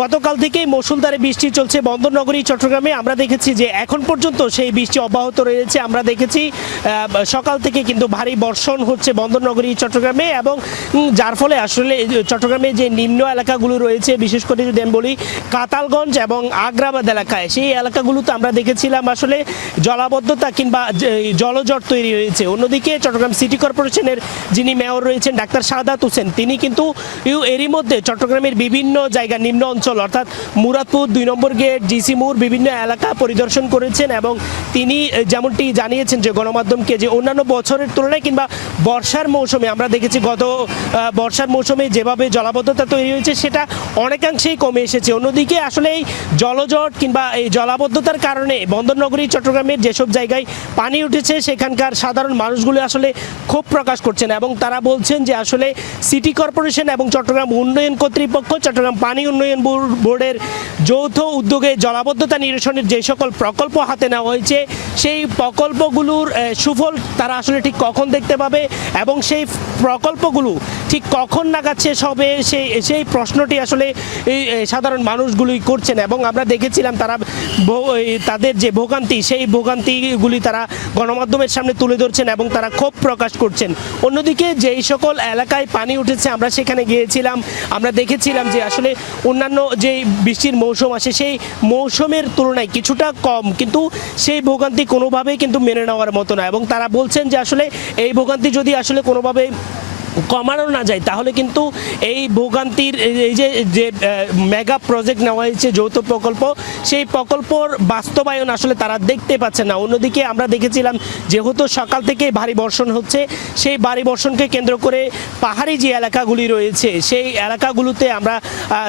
গতকাল থেকেই মুষলধারে বৃষ্টি চলছে বন্দরনগরী চট্টগ্রামে। আমরা দেখেছি যে এখন পর্যন্ত সেই বৃষ্টি অব্যাহত রয়েছে। আমরা দেখেছি সকাল থেকে কিন্তু ভারী বর্ষণ হচ্ছে বন্দরনগরী চট্টগ্রামে, এবং যার ফলে আসলে চট্টগ্রামে যে নিম্ন এলাকাগুলো রয়েছে, বিশেষ করে যদি আমি বলি কাতালগঞ্জ এবং আগ্রাবাদ এলাকায়, সেই এলাকাগুলোতে আমরা দেখেছিলাম আসলে জলাবদ্ধতা কিংবা জলজট তৈরি হয়েছে। অন্যদিকে চট্টগ্রাম সিটি কর্পোরেশনের যিনি মেয়র রয়েছেন ডাক্তার শাহাদাত হোসেন, তিনি কিন্তু এরই মধ্যে চট্টগ্রামের বিভিন্ন জায়গা নিম্ন অঞ্চল অর্থাৎ মুরাদপুর ২ নম্বর গেট, জিসি মোড় বিভিন্ন এলাকা পরিদর্শন করেছেন, এবং তিনি যেমনটি জানিয়েছেন যে গণমাধ্যমকে, যে অন্যান্য বছরের তুলনায় কিংবা বর্ষার মৌসুমে আমরা দেখেছি গত বর্ষার মৌসুমে যেভাবে জলাবদ্ধতা তৈরি হয়েছে সেটা অনেকাংশেই কমে এসেছে। অন্যদিকে আসলে এই জলজট কিংবা এই জলাবদ্ধতার কারণে বন্দরনগরী চট্টগ্রামের যেসব জায়গায় পানি উঠেছে সেখানকার সাধারণ মানুষগুলো আসলে ক্ষোভ প্রকাশ করছেন, এবং তারা বলছেন যে আসলে সিটি কর্পোরেশন এবং চট্টগ্রাম উন্নয়ন কর্তৃপক্ষ, চট্টগ্রাম পানি উন্নয়ন বোর্ডের যৌথ উদ্যোগে জলাবদ্ধতা নিরসনের যে সকল প্রকল্প হাতে নেওয়া হয়েছে সেই প্রকল্পগুলোর সুফল তারা আসলে ঠিক কখন দেখতে পাবে এবং সেই প্রকল্পগুলো ঠিক কখন নাগাদ শেষ হবে সেই প্রশ্নটি আসলে এই সাধারণ মানুষগুলোই করছেন। এবং আমরা দেখেছিলাম তারা তাদের যে ভোগান্তি, সেই ভোগান্তিগুলি তারা গণমাধ্যমের সামনে তুলে ধরছেন এবং তারা ক্ষোভ প্রকাশ করছেন। অন্যদিকে যেই সকল এলাকায় পানি উঠেছে আমরা সেখানে গিয়েছিলাম, আমরা দেখেছিলাম যে আসলে অন্যান্য যে বৃষ্টির মৌসুম আসে সেই মৌসুমের তুলনায় কিছুটা কম, কিন্তু সেই ভোগান্তি কোনোভাবেই কিন্তু মেনে নেওয়ার মতো না। এবং তারা বলছেন যে আসলে এই ভোগান্তি যদি আসলে কোনোভাবে কমানো না যায় তাহলে কিন্তু এই ভোগান্তির এই যে মেগা প্রজেক্ট নেওয়া হয়েছে যৌথ প্রকল্প, সেই প্রকল্পর বাস্তবায়ন আসলে তারা দেখতে পাচ্ছেন না। অন্যদিকে আমরা দেখেছিলাম যেহেতু সকাল থেকে ভারী বর্ষণ হচ্ছে, সেই ভারী বর্ষণকে কেন্দ্র করে পাহাড়ি যে এলাকাগুলি রয়েছে সেই এলাকাগুলোতে আমরা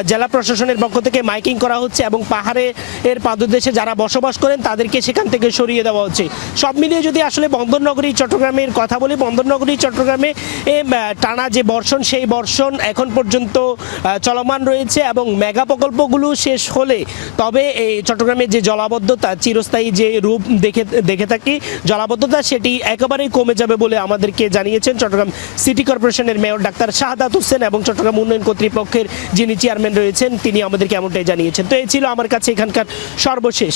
জেলা প্রশাসনের পক্ষ থেকে মাইকিং করা হচ্ছে এবং পাহাড়ের পাদদেশে যারা বসবাস করেন তাদেরকে সেখান থেকে সরিয়ে দেওয়া হচ্ছে। সব মিলিয়ে যদি আসলে বন্দরনগরী চট্টগ্রামের কথা বলি, বন্দরনগরী চট্টগ্রামে টানা যে বর্ষণ সেই বর্ষণ এখন পর্যন্ত চলমান রয়েছে, এবং মেগা প্রকল্পগুলো শেষ হলে তবে এই চট্টগ্রামের যে জলাবদ্ধতা চিরস্থায়ী যে রূপ দেখে থাকি জলাবদ্ধতা, সেটি একেবারেই কমে যাবে বলে আমাদেরকে জানিয়েছেন চট্টগ্রাম সিটি কর্পোরেশনের মেয়র ডাক্তার শাহাদাত হোসেন, এবং চট্টগ্রাম উন্নয়ন কর্তৃপক্ষের যিনি চেয়ারম্যান রয়েছেন তিনি আমাদেরকে এমনটাই জানিয়েছেন। তো এই ছিল আমার কাছে এখানকার সর্বশেষ।